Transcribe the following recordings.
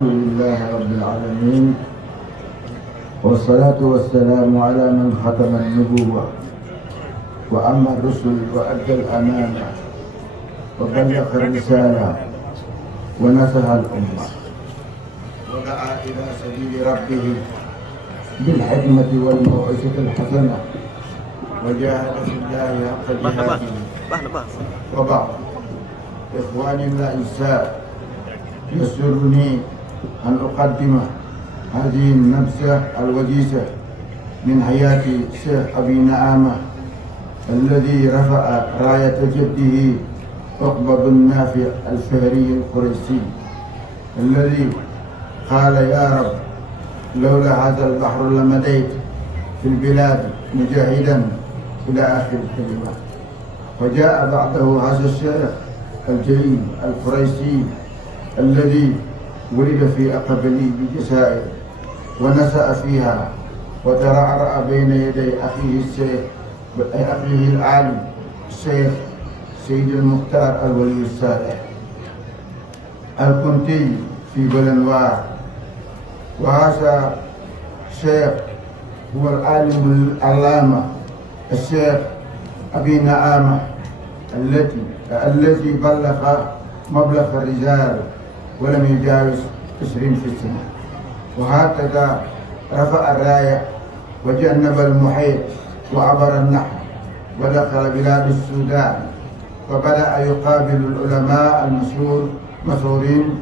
الحمد لله رب العالمين، والصلاة والسلام على من ختم النبوة وأما الرسل وأدى الأمانة وبلغ الرسالة ونصح الأمة ودعا إلى سبيل ربه بالحكمة والموعظة الحسنة وجاهد في الله حق جهاده. وبعد، إخواني الأعزاء، يسرني أن أقدم هذه النبذة الوجيزة من حياة الشيخ أبي نعامة الذي رفع راية جده عقبة بن نافع الفهري القريشي الذي قال: يا رب، لولا هذا البحر لمديت في البلاد مجاهدا إلى آخر الكلمة. وجاء بعده هذا الشيخ الجليل القريشي الذي ولد في أقبلي بالجزائر ونشأ فيها وترعرع بين يدي أخيه العالم الشيخ سيد المختار الولي الصالح الكنتي في بلنوار. وهذا الشيخ هو العالم العلامة الشيخ أبي نعامة الذي بلغ مبلغ الرجال ولم يجاوز 20 في السنة. وهكذا رفع الراية وجنب المحيط وعبر النهر ودخل بلاد السودان، وبدأ يقابل العلماء المشهورين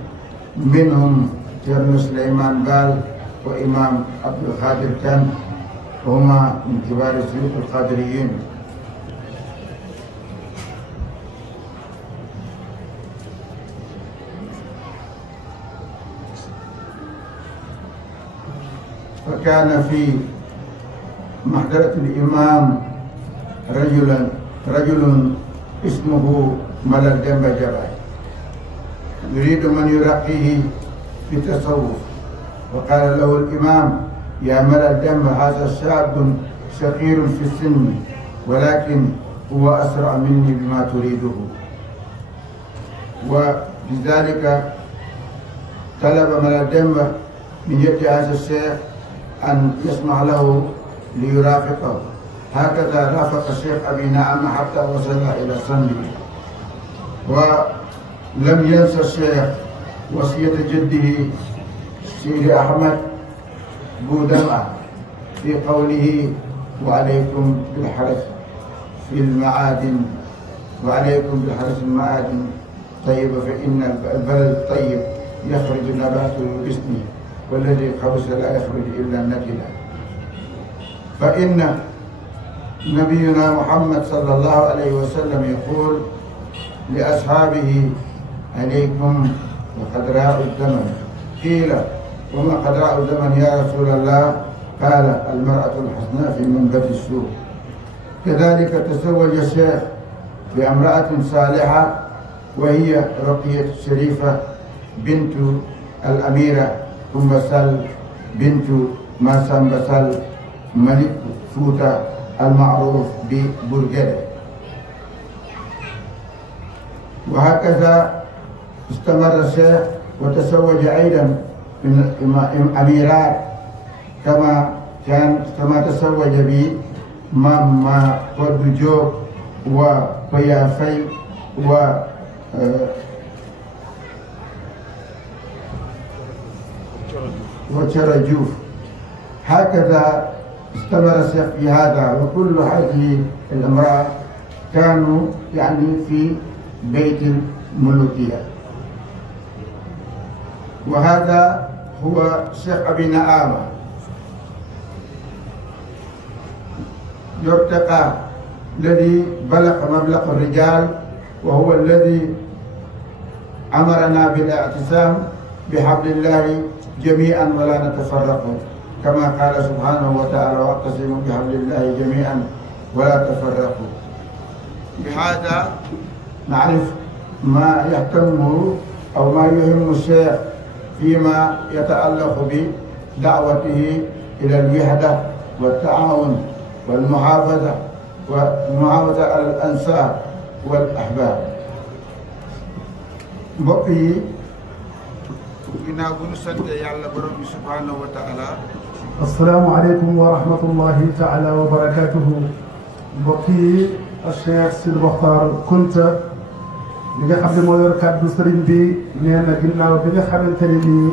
منهم سيدنا سليمان بال وإمام عبد القادر كان، وهما من كبار الشيوخ القادريين. فكان في محضرة الإمام رجل اسمه ملال دمبا جباي يريد من يرقيه في التصوف، وقال له الإمام: يا ملال دمبا، هذا شاب صغير في السن ولكن هو أسرع مني بما تريده. ولذلك طلب ملال دمبا من يد هذا الشيخ أن يسمح له ليرافقه. هكذا رافق الشيخ أبي نعامة حتى وصل إلى صنعاء. ولم ينسى الشيخ وصية جده سيدي أحمد بودمعة في قوله: وعليكم بالحرث في المعادن، وعليكم بالحرث المعادن طيب، فإن البلد الطيب يخرج نباته باسمه، والذي خبث لا يخرج إلا نجلا. فإن نبينا محمد صلى الله عليه وسلم يقول لأصحابه: عليكم بخضراء الزمن. قيل: وما خضراء الزمن يا رسول الله؟ قال: المرأة الحسناء في منبت السوء. كذلك تزوج الشيخ بامرأة صالحة وهي رقية الشريفة بنت الأميرة بسل بنت ماسام بسل ملك فوتا المعروف ببرجر. وهكذا استمر الشيخ وتزوج أيضا من أميرات كما تزوج بماما ودجوب وقيافي وشرجوف. هكذا استمر الشيخ في هذا. وكل هذه الامرأة كانوا في بيت الملوكية. وهذا هو الشيخ أبي نعامة يرتقى الذي بلغ مبلغ الرجال، وهو الذي أمرنا بالاعتصام بحبل الله جميعا ولا نتفرق، كما قال سبحانه وتعالى: واعتصموا بحبل الله جميعا ولا تفرقوا. بهذا نعرف ما يهتمه أو ما يهم الشيخ فيما يتعلق بدعوته إلى الوحدة والتعاون والمحافظة على الأنساب والأحباب. mbokk yi ginnaaw bu ñu sante yàlla borom bi subhanahu wa taala. asalaamaaleykum wa rahmatullahi taala wa barakatuhu. mbokk yi Cheikh Sidi Mokhtar Kounta li nga xam ne moo yor kàddu sëriñ bi nee na ginnaaw bi nga xamante ne nii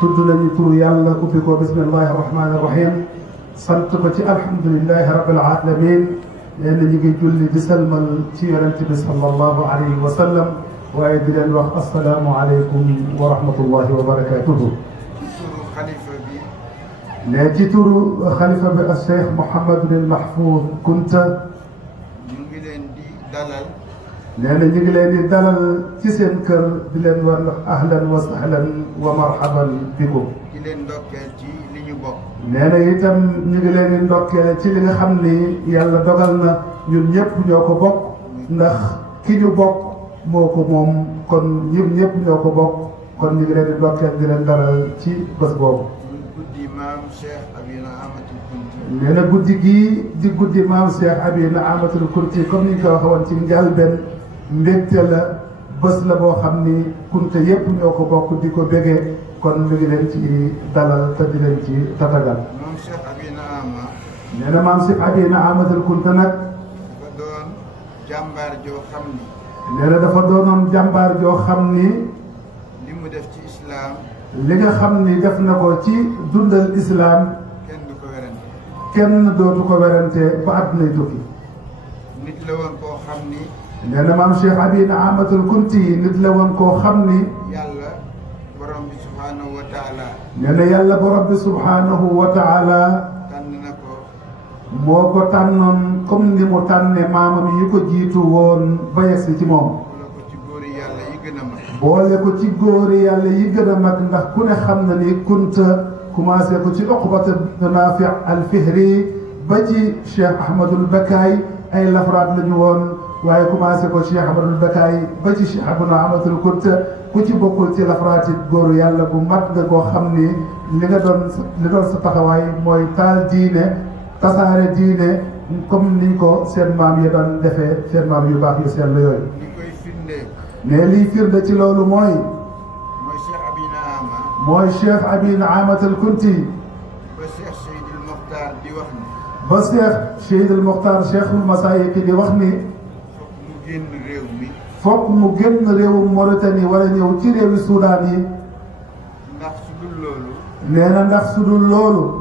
tudd nañu turu yàlla ubbi ko bismillahi rahmaani rahim sant ko ci alhamdulilahi rabbil alamin nee na ñu ngi julli di salmal ci yonent bi sallallahu alayhi wa sallam waaye di leen wax asalaamualeykum wa rahmatullahi wa barakatuhu. turu xalifa bi. ne ci turu xalifa bi ak Cheikh Mouhamadul Mahfouz Kounta. ñu ngi leen di dalal. nee na ñu ngi leen di dalal ci seen kër di leen wax ahlan wa sahlan wa marhaban bikum. di leen ndokkeel ci li ñu bokk. nee na itam ñu ngi leen di ndokkeel ci li nga xam ni yàlla dogal na ñun ñëpp ñoo ko bokk ndax ki ñu bokk moo ko moom kon ñun ñëpp ñoo ko bokk kon ñu ngi leen di ndokkeel di leen dalal ci bés boobu. guddi maam Cheikh Abina Amatul Kunti. nee na guddi gii di guddi maam Cheikh Abina Amatul Kunti comme ni ñu ko waxee woon ci njëlbéen mbégte la bés la boo xam ni Kunta yëpp ñoo ko bokk di ko bégee kon mi ngi leen ci dalal te di leen ci tatagal. moom Cheikh Abina Ama. nee na maam Cheikh Abina Amatul Kunta nag. dafa doon jàmbaar joo xam ni. nee na dafa doonoon jàmbaar joo xam ni. li mu def ci islam. li nga xam ni def na ko ci dundal islam. kenn du ko werante. kenn dootu ko werante ba àddunay tukki. nit la woon koo xam ni. nee na maam Cheikh Abina Amatul Kunti nit la woon koo xam ni. yàlla borom bi subhanahu wa taala. nee na yàlla borom bi subhanahu wa taala. tànn na ko. moo ko tànnoon comme ni mu tànne maamam yi ko jiitu woon ba yegsi ci moom. boole ko ci góori yàlla yi gën a mag. boole ko ci góori yàlla yi gën a mag ndax ku ne xam na ni Kunta commencé ko ci Uqbata bin Naafi al-Fihri ba ci Cheikh Ahmadul Bakaay ay lafraat la ñu woon waaye commencé ko Cheikh Ahmadul Bakaay ba ci Cheikh Abina Amatul Kunta ku ci bokkul ci lafraat yi góoru yàlla bu mat nga koo xam ni li doon sa taxawaay mooy taal diine tasaare diine comme niñ ko seen maam yi doon defee seen maam yu baax yu sell yooyu. li koy firnde. ne liy firnde ci loolu mooy. mooy Cheikh Abina Ama. mooy Cheikh Abina Amatul Kunti. ba Cheikh Seydil Mokhtar di wax ni. ba Cheikh Seydil Mokhtar Cheikhul Masaayik di wax ni. fokk mu génn réew mi. fokk mu génn réewum Mauritanie wala ñëw ci réewi Soudan yi. ndax su dul loolu. nee na ndax su dul loolu.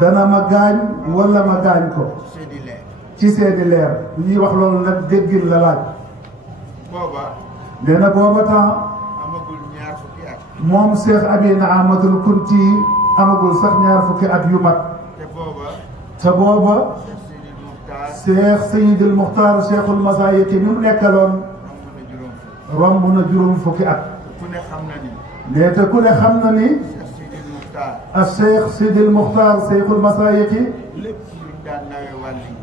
dana ma gaañ wala ma gaañ ko. ci seedi leer. bu ñuy wax loolu nag déggin la laaj. booba. nee na booba temps. amagul ñaar fukki at. moom Cheikh Abina Amatul Kunti amagul sax ñaar fukki at yu mat. te booba. Cheikh Seydil Mokhtar Cheikhul Masaayik mi mu nekkaloon. romb na juróom fukki at. ku ne xam na ni. nee te ku ne xam na ni. ak Cheikh Seydil Mokhtar Cheikhul Masaayik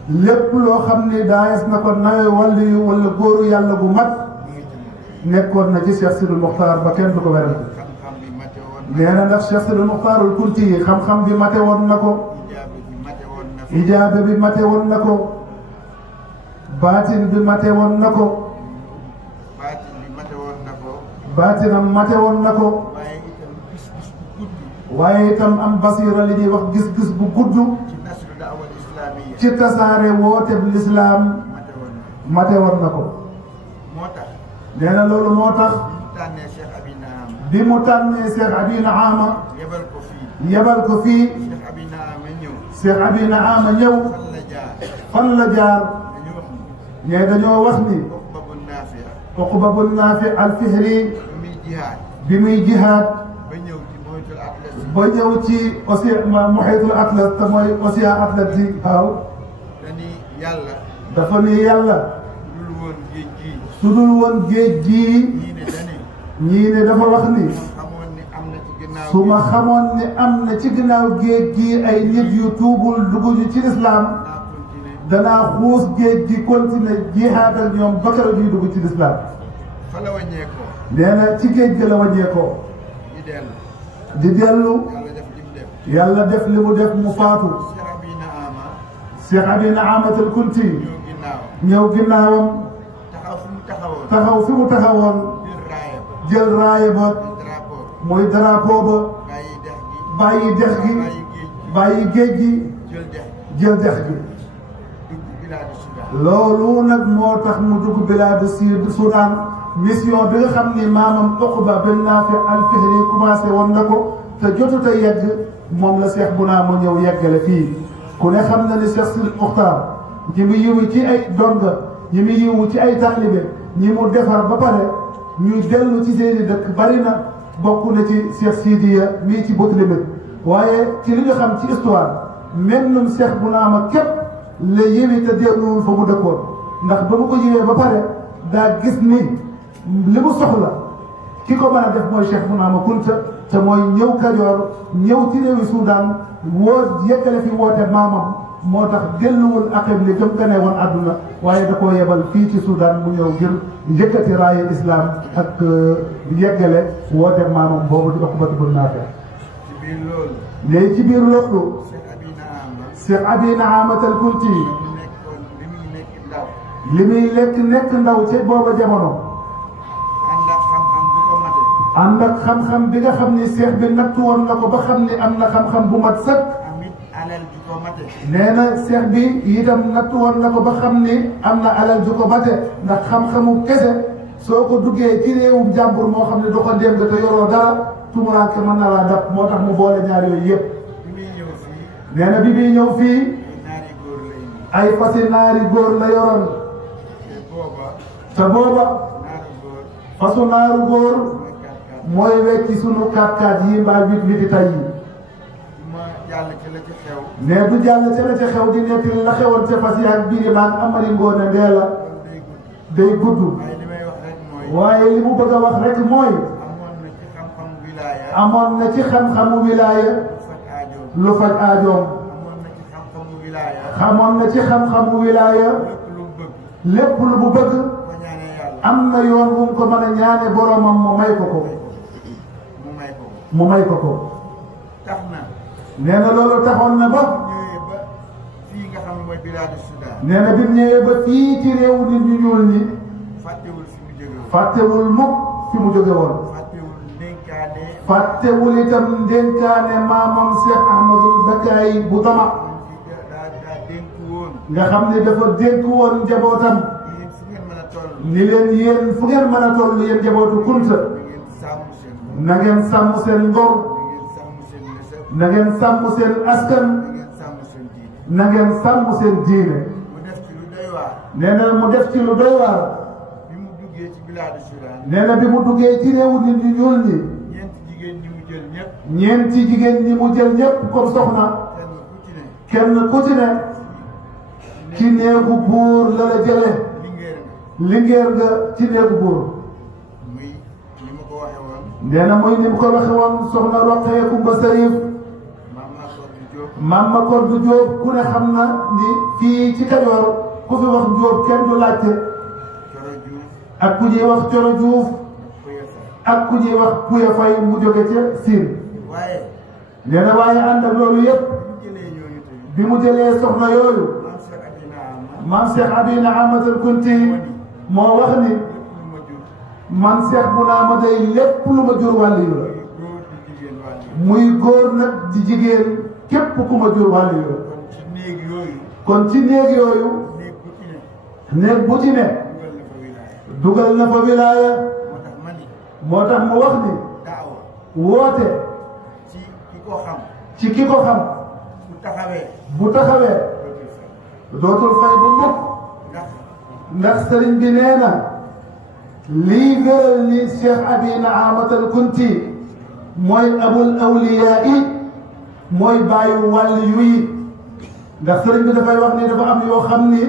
lépp loo xam ni daayes na ko nawe wàllu yu wala góoru yàlla bu mat nekkoon na ci Cheikh Seydil Mokhtar ba kenn du ko werante. nee na ndax Cheikh Seydil Mokhtarul Kunti yi xam-xam bi mate woon na ko. ijaabe bi mate woon na ko. baatin bi mate woon na ko. baatinam mate woon na ko. waaye itam am basira li ñuy wax gis-gis bu gudd. ci tasaare wooteeb lislaam mate woon na ko. nee na loolu moo tax. bi mu tànnee Cheikh Abina Ama. yebal ko fii. Cheikh Abina Ama ñëw. fan la jaar. ñee dañoo wax ni. Uqba bun Naafi al-Fihri. bi muy jihaad. ba ñëw ci océan Muhitul Atlas te mooy océan Atlantique. waaw. dafa ni yàlla. su dul woon géej gii. ñii ne dafa wax ni. su ma xamoon ni am na ci ginnaaw géej gii ay nit yu tuubul dugg ci lislaam danaa xuus géej gi continuer jihaad ak ñoom ba keroog ñuy dugg ci lislaam. fa la wàññeekoo. nee na ci géej gi la wàññeekoo. di dellu. yàlla def li mu def mu faatu. Cheikh Abina Amatul Kunti ñëw ginnaawam. taxaw fi mu taxawoon. jël raaya ba muy drapeau ba bàyyi dex gi bàyyi géej gi jël dex gi loolu nag moo tax mu dugg bilaadu Soudan mission bi nga xam ni maamam Uqba bin Naafi al-Fihri commencé woon na ko te jotut a yegg moom la Cheikh Bounama ñëw yeggale fii ku ne xam na ni Cheikh Sidi Muxtaar ñi mu yiwu ci ay donga ñi mu yiwu ci ay taalibe ñi mu defar ba pare ñuy dellu ci seeni dëkk bari na bokk na ci Cheikh Sidiya mii ci Boutilimit waaye ci li nga xam ci histoire même ñun Cheikh Bounama képp la yiwi te delluwul fa mu dëkkoon ndax ba mu ko yiwee ba pare daa gis ni li mu soxla ki ko mën a def mooy Cheikh Bounama Kunta te mooy ñëw Kajoor ñëw ci réewi Soudan woo yeggale fi woote maamam moo tax delluwul aqib li jëm gane woon àdduna waaye da koo yebal fii ci Soudan mu ñëw ngir yëkkati raaye islam ak yeggale woote maamam boobu di Uqbatu bun Naafi. léegi ci biir loolu Cheikh Abi Naamat al Kunti li muy nekk ndaw ci booba jamono ànd ak xam-xam bi nga xam ni seex bi nattu woon na ko ba xam ni am na xam-xam bu mat sëkk nee na seex bi itam nattu woon na ko ba xam ni am na alal ju ko mate ndax xam-xamu kese soo ko duggee ci réewum jàmbur moo xam ne du ko ndéem nga te yoroo dara tumuraanke mën na laa dab moo tax mu boole ñaar yooyu yëpp nee na bi muy ñëw fii ay fasi naari góor la yoroon te booba fasu naaru góor mooy wecci sunu 4x4 yi mbaa 8 di tay yi ne du jàll ca la ca xew di nekk la xewoon ca fas yi ak biir maan amari ngoone ndee la day gudd waaye li mu bëgg a wax rek mooy amoon na ci xam-xamu wilaaya lu faj aajoom xamoon na ci xam-xamu wilaaya lépp lu bu bëgg am na yoon bu mu ko mën a ñaane boromam mu may ko ko mu may ko ko tax na nee na loolu taxoon na ba fii nga xam ne mooy bilaadu Soudan nee na bi mu ñëwee ba fii ci réewu nit ñu ñuul ñi fàttewul mukk fi mu jóge woon fàttewul itam ndénkaane maamam Cheikh Ahmadul Bakkaay bu Dama nga xam ne dafa dénk woon njabootam ni leen yéen fu ngeen mën a toll yéen njabootu Kunta na ngeen sàmm seen ngor na ngeen sàmm seen askan na ngeen sàmm seen diine nee na mu def ci lu doy waar nee na bi mu duggee ci réewu nit ñu ñuul ñi ñeenti jigéen ñi mu jël ñëpp comme soxna kenn ku ci ne ci néegu buur la la jële lingeer nga ci néegu buur nee na muy ni mu ko waxe woon soxna Roqee Kumba Sarif maam ma Kordu Jóob ku ne xam na ni fii ci Kajoor ku fi wax Jóob kenn du laajte ak ku ñuy wax Coro Juuf ak ku ñuy wax Puya Fay mu jóge ca Siin nee na waaye ànd ak loolu yëpp bi mu jëlee soxna yooyu maam Cheikh Abi Naamat al Kunti moo wax ni man Cheikh Bounama day lépp lu ma jur wàllu yu la muy góor nag di jigéen képp ku ma jur wàllu yu la kon ci néeg yooyu néeg bu ci ne dugal na fa wilaaya moo tax mu wax ni woote ci ki ko xam bu taxawee dootul fay bu mukk ndax sëriñ bi nee na lii gëral ni Cheikh Abi Naamat al Kunti mooy abul awliyaa yi mooy bàyyu wàll yu yi ndax sëriñ bi dafay wax ni dafa am yoo xam ni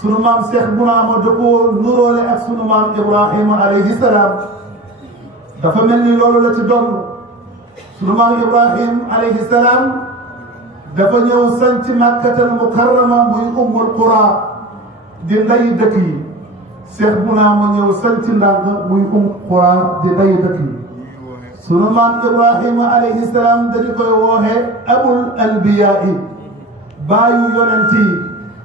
sunu maam Cheikh Bounama da koo nuróole ak sunu maam Ibrahima alayhi salaam dafa mel ni loolu la ci doon sunu maam Ibrahim alayhi salaam dafa ñëw sanc Makkatal Mukarrama muy ummul qura di nday dëkk yi Cheikh Bounama ñëw sanc Ndàng muy qura di nday dëkk yi sunu maam Ibrahima alayhi salaam dañu koy wooxee abul anbiyaa yi baayu yonent yi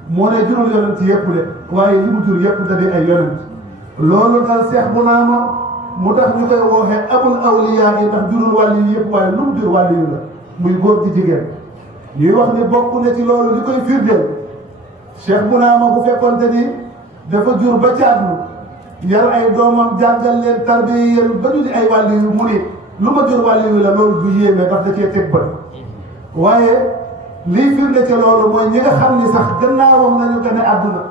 moo ne jurul yonent yëpp de waaye li mu jur yëpp da di ay yonent loolu dal Cheikh Bounama mu tax ñu koy wooxee abul awliyaa yi ndax jurul wàllu yi yëpp waaye lu mu jur wàllu yi la muy góor di jigéen ñuy wax ni bokk na ci loolu li koy firndeel Cheikh Bounama bu fekkonte ni dafa jur ba caatlu yar ay doomam jàngal leen tarbiya leen ba ñu di ay wàllu yu mu ni lu ma jur wàllu yi la loolu du yéeme ndax da cee teg bët waaye lii firnde ca loolu mooy ñi nga xam ni sax gannaawam nañu gën a àdduna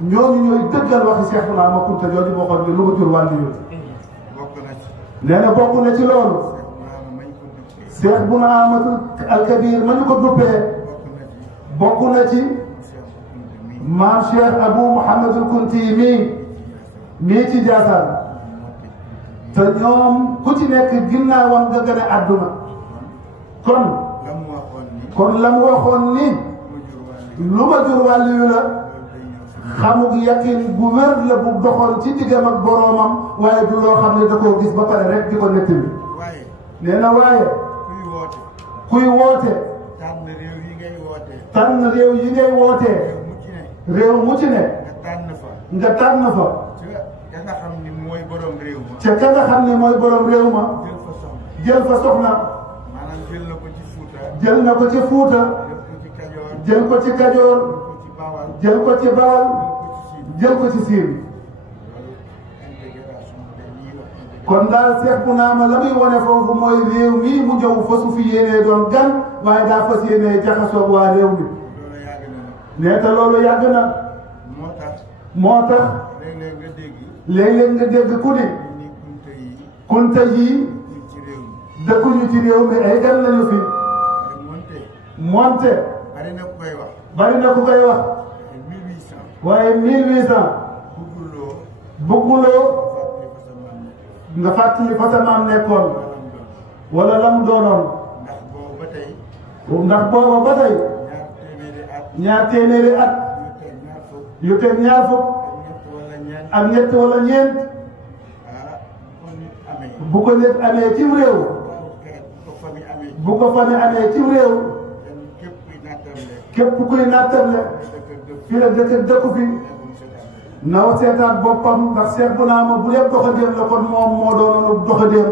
ñooñu ñooy dëggal waxi Cheikh Bounama Kunta jooju boo xam ne lu ma jur wàllu yi nee na bokk na ci loolu Cheikh Bounama al Kabir ma ñu ko duppee bokk na ci maam Cheikh Abou Mouhamadul Kunti mii ci Jaasaan te ñoom ku ci nekk ginnaawam nga gën a àdduna kon la mu waxoon ni lu ma jur wàllu yu la xamug yaqin gu wér la bu doxoon ci diggam ak boroomam waaye du loo xam ne da koo gis ba pare rek di ko nettali nee na waaye kuy woote tànn réew yi ngay wootee réew mu ci ne nga tànn fa ca nga xam ni mooy borom réew ma ca ka nga xam ne mooy borom réew ma jël fa soxna maanaam jël na ko ci Fuuta jël na ko ci Fuuta jël ko ci Kajoor jël ko ci Bawal jël ko ci Siin kon daal Cheikh Bounama la muy wane foofu mooy réew mi mu ñëw fa su fi yéenee doon gan waaye daa fas yéenee jaxasoog waa réew mi nee te loolu yàgg na moo tax léeg-léeg nga dégg ku ni kunta yi dëkkuñu ci réew mi ay gan lañu fi monte bari na ku koy wax waaye 1800 bëgguloo nga fàttali fa sa maam nekkoon wala la mu doonoon ndax booba ba tey ñaar téeméeri at yu teg ñaar fukk ak ñett wala ñeent bu ko nit amee cim réew bu ko fami amee cim réew képp kuy nattable fi la dëkk dëkku fi na seetaat boppam ndax Cheikh Bounama bu lépp doxandéem la kon moom moo doonoon doxandéem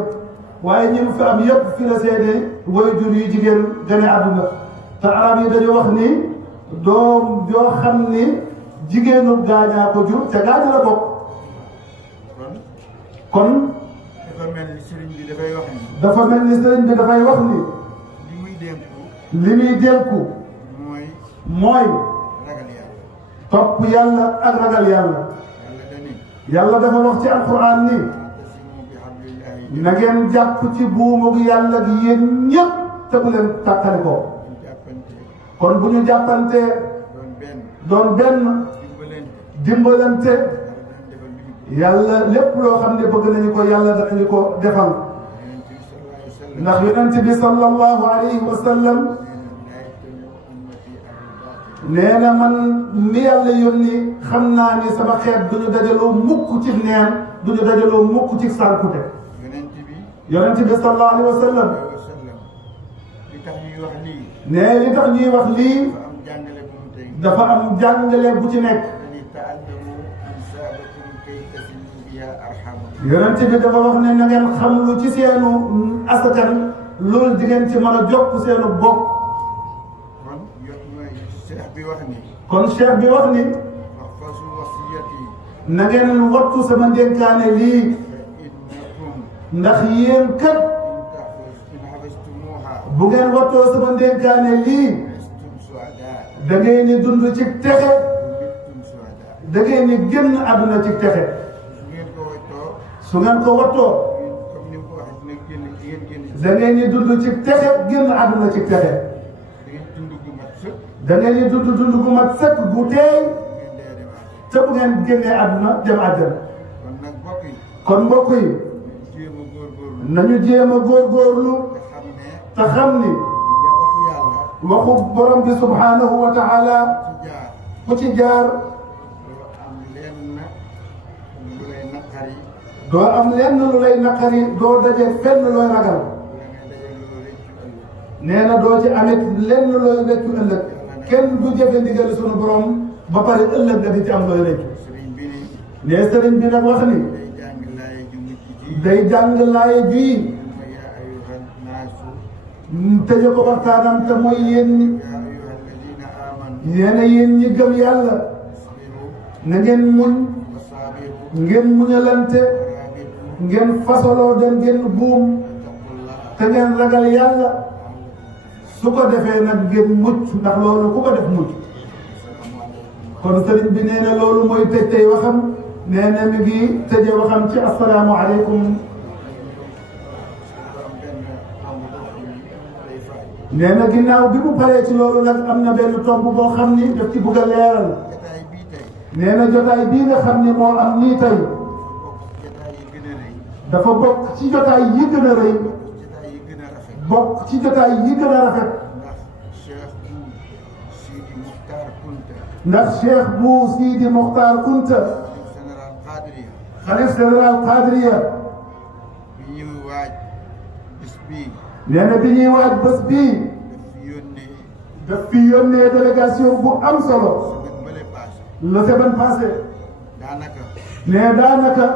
waaye ñi mu fi am yëpp fi la seede waajur yu jigéen gane àdduna te arab yi dañu wax ni doom joo xam ni jigéenu gaañaa ko jur te gaañu la bokk kon dafa mel ni sëriñ bi dafay wax ni dafa mel ni sëriñ bi dafay wax ni li muy dénku mooy topp yàlla ak ragal yàlla yàlla dafa wax ci alquran ni na ngeen jàpp ci buumu gi yàlla gi yéen ñëpp te bu leen tàqali ko kon bu ñu jàppantee doon benn dimbalante yàlla lépp loo xam ne bëgg nañu ko yàlla danañu ko defal ndax yonent bi sallallahu alayhi wa sallam nee na man mi yàlla yónni xam naa ni sama xeet duñu dajaloo mukk ci neen duñu dajaloo mukk ci sànkute yonent bi sallallahu alayhi wa sallam nee li tax ñuy wax lii dafa am jàngale bu ci nekk yonent bi dafa wax ne na ngeen xam lu ci seenu askan loolu di ngeen ci mën a jokk seenu bokk kon cheikh bi wax ni na ngeen wattu sama ndénkaane lii ndax yéen kat bu ngeen wattoo sama ndénkaane lii da ngeen ni dund ci texe da ngeen ni génn àdduna ci texe su ngeen ko wattoo da ngeen ni dund ci texe génn àdduna ci texe da ngeen di dund gu mat sëkk gu teey te bu ngeen génnee àdduna dem àjjana kon mbokk yi nañu jéem a góorgóorlu te xam ni waxu borom bi subhanahu wa taala ku ci jaar doo am lenn lu lay naqari doo daje fenn looy ragal nee na doo ci amit lenn looy rëccu ëllëg kenn du jëfe ndigal sunu borom ba pare ëllëg nga di ci am looy rëccu nee sëriñ bi nag wax ni day jàng laaya bii يا أيها الناس tëje ko waxtaanam te mooy yéen يا أيها الذين آمنوا yéen ñi gëm yàlla اصبروا na ngeen muñ وصابروا ngeen muñalante ورابطوا ngeen fasaloo dem ngeen buum واتقوا الله te ngeen ragal yàlla su ko defee nag ngeen mucc ndax loolu ku ko def mucc kon sëriñ bi nee na loolu mooy tëj tey waxam nee na mi ngi tëje waxam ci asalaamu aleykum nee na ginnaaw bi mu paree ci loolu nag am na benn tomb boo xam ni daf ci bëgg a leeral nee na jotaay bii nga xam ni moo am nii tey dafa bokk ci jotaay yi gën a rëy bokk ci jotaay yi gën a rafet ndax Cheikh bu Sidi Mokhtar Kunta xalif général Qadiriya nee na bi ñuy waaj bés bii daf fi yónnee délégation bu am solo le semaine passé nee daanaka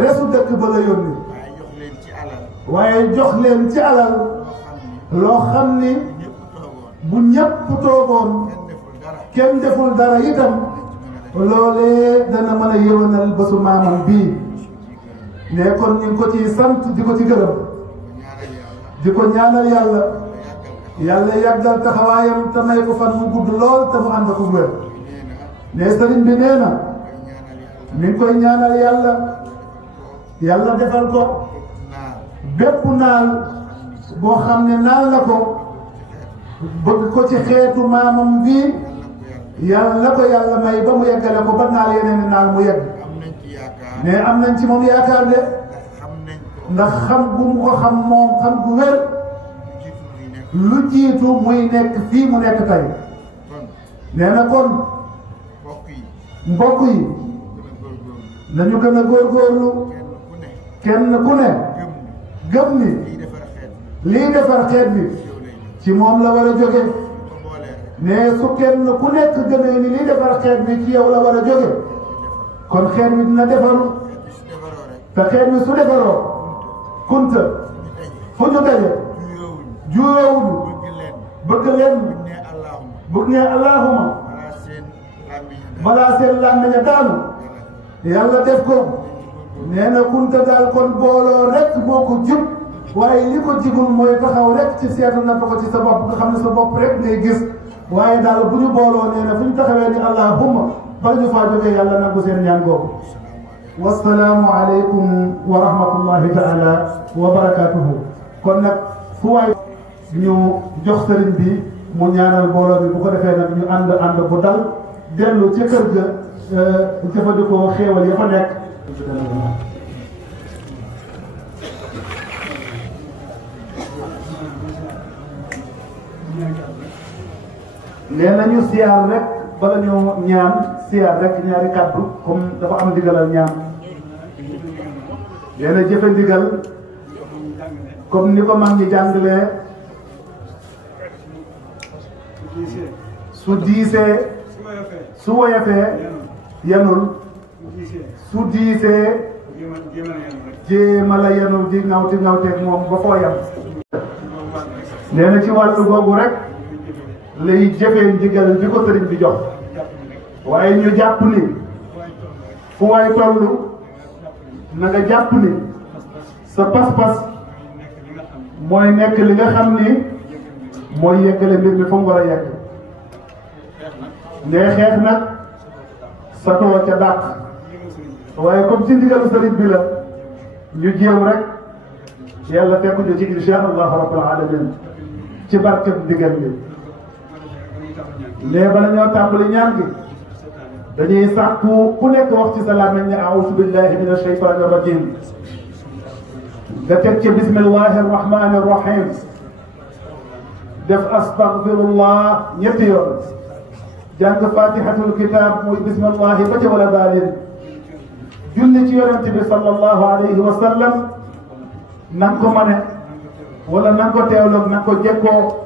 resu dëkk ba la yónni waaye jox leen ci alal loo xam ni bu ñëpp toogoon kenn deful dara itam loolee dana mën a yëwanal bésu maamam bii ne kon ñu ngi ko ciy sant di ko ci gërëm di ko ñaanal yàlla yàlla yàggal taxawaayam te may ko fan mu gudd lool te mu ànd ko wér ne sëriñ bi nee na mi ngi koy ñaanal yàlla yàlla defal ko bépp naal boo xam ne naal na ko bëgg ko ci xeetu maamam bii yàlla ko yàlla may ba mu yeggale ko ba naal yeneen i naal mu yegg ne am nañ ci moom yaakaar de ndax xam bu mu ko xam moom xam bu wér lu jiitu muy nekk fii mu nekk tey nee na kon mbokk yi nañu gën a góorgóorlu kenn ku ne gëm ni lii defar xeet bi ci moom la war a jóge ne su kenn ku nekk gëmee ni lii defar xeet bi ci yow la war a jóge kon xeet bi dina defaru te xeet bi su defaroo kunta fu ñu daje juyoowuñu bëgg leen bëgg ne allahuma balaa seen làmmiñ a daanu yàlla def ko nee na kunta daal kon booloo rek moo ko jub waaye li ko jigul mooy taxaw rek ci seetu natt ko ci sa bopp nga xam ne sa bopp rek ngay gis waaye daal bu ñu booloo nee na fu ñu taxawee ni allahumma bala ñu faa jógee yàlla nangu seen ñaan googu wasalaamu aleykum wa rahmatullahi taala wa barakatuhu kon nag fu waay ñu jox sëriñ bi mu ñaanal booloo bi bu ko defee nag ñu ànd bu dal dellu ci kër ga jëfandikoo xéewal ya fa nekk nee nañu siyaar rek bala ñu ñaan siyaar rek ñaari kàddu comme dafa am ndigalal ñaan nee na jëfe ndigal comme ni ko mag ñi jàngalee su diisee su woyafee yanul su diisee jéema la yanul di ŋawteeg moom ba foo yam nee na ci wàllu googu rek lay jëfee ndigal bi ko sëriñ bi jox waaye ñu jàpp ni fu waay toll na nga jàpp ni sa pas-pas mooy nekk li nga xam ni mooy yeggale mbir mi fu mu war a yegg nee xeex nag sa too ca dàq waaye comme ci ndigalu sëriñ bi la ñu jéem rek yàlla fekk ñu ci insha allahu rabbil alamin ci barkeb ndigal bi mais bala ñoo tàmbali ñaan gi dañuy sàkku ku nekk wax ci sa làmmiñ ne a'uuzu billahi min ashaytaani rajim nga teg ci bismillahi arrahmani arrahim def astaghfirullah ñetti yoon jàng fatihatul kitab muy bismillahi ba ca wala daalin julli ci yonente bi sallallahu alayhi wa sallam nang ko mane wala nang ko teewloog nang ko jekkoo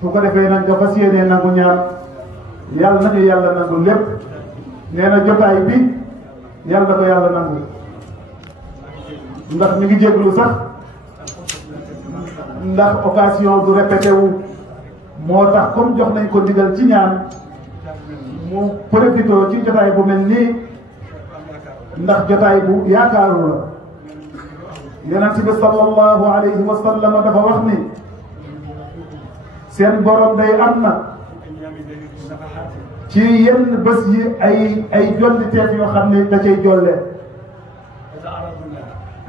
su ko defee nag nga fas yéenee nangu ñaan yàlla nañu yàlla nangu lépp nee na jotaay bi yàlla ko yàlla nangu ndax mi ngi jéglu sax ndax occasion du répété wu moo tax comme jox nañ ko ndigal ci ñaan mu profité ci jotaay bu mel nii ndax jotaay bu yaakaaru la yonent bi sallallahu alayhi wa sallam dafa wax ni seen borom day am na ci yenn bés yi ay jolli teef yoo xam ne da cay jolle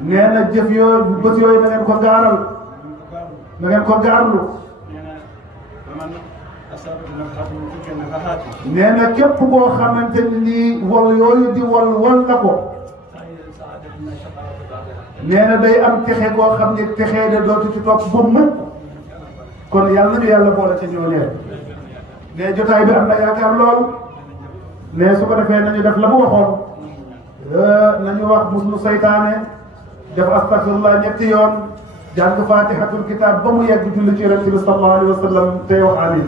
nee na jëf yooyu bés yooyu na ngeen ko gaaral na ngeen ko gaarlu nee na képp koo xamante ni wol yooyu di wol na ko nee na day am texe koo xam ne texee de dootu ci topp ba mukk kon yàlla nañu yàlla boole ca ñoo leen ne jotaay bi am na yaakaar lool ne su ko defee nañu def la mu waxoon nañu wax muslu saytaane def astaghfirullah ñetti yoon jàng fatihatul kitab ba mu yegg julli ci yonent bi sallallahu alayhi wa sallam tey wax amin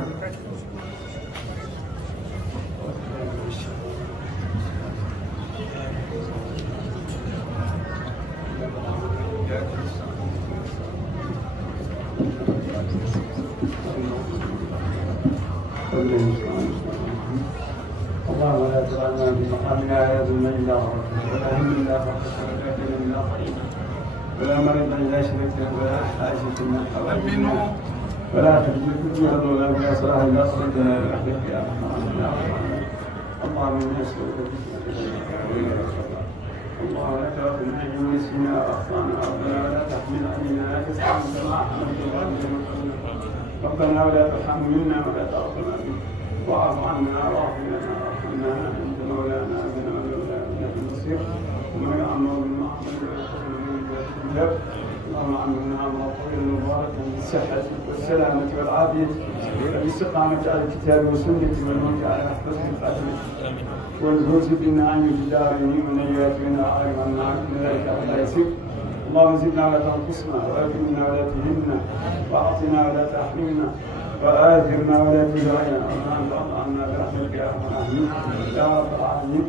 اللهم لا تجعلنا في مقامنا عياذ الا غفرته ولا هم الا فرجته ولا دين الا قرينا ولا مريضا الا شركته ولا حاجه من حوائجنا ولا تجد كثيرا ولا بلا صلاح الا صلتنا برحمتك يا رحمن يا رحمن اللهم اني اسالك اللهم لا تغفر لنا جنوبنا واخطانا ربنا ولا تحمل علينا اسرا كما حملت ربنا ولا تحملنا ولا تغفر لنا واعف عنا واغفر لنا وارحمنا انت مولانا ولا اليك المصير ومن يعمر بالمعروف ويأخذ اللهم عملنا موفقا مباركا بالصحه والسلامه والعافيه والاستقامه على الكتاب والسنه والموت على حسن الخاتمه والفوز بالنعيم في الدارين والنجاه من عالم النار ان ذلك على يسير اللهم زدنا ولا تنقصنا واكرمنا ولا تهنا واعطنا ولا تحرمنا وآثرنا ولا تدعنا وأنت عنا برحمتك يا أرحم الراحمين يا رب العالمين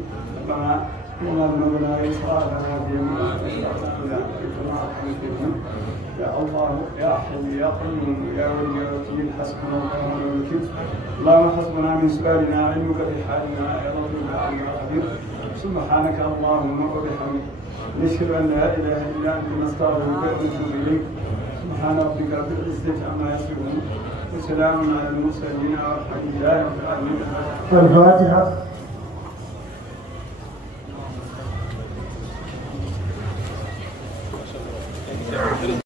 ربنا إنا ذنوبنا وإسرافنا فيما يا الله يا حي يا قيوم يا ولي يا وكيل حسبنا الله ونعم الوكيل اللهم حسبنا من سؤالنا علمك بحالنا يا رب العالمين يا خبير سبحانك اللهم وبحمدك نشهد أن لا إله إلا أنت نستغفرك ونتوب إليك سبحان ربك رب العزة عما يصفون وسلام على المرسلين والحمد لله رب العالمين. الفاتحة.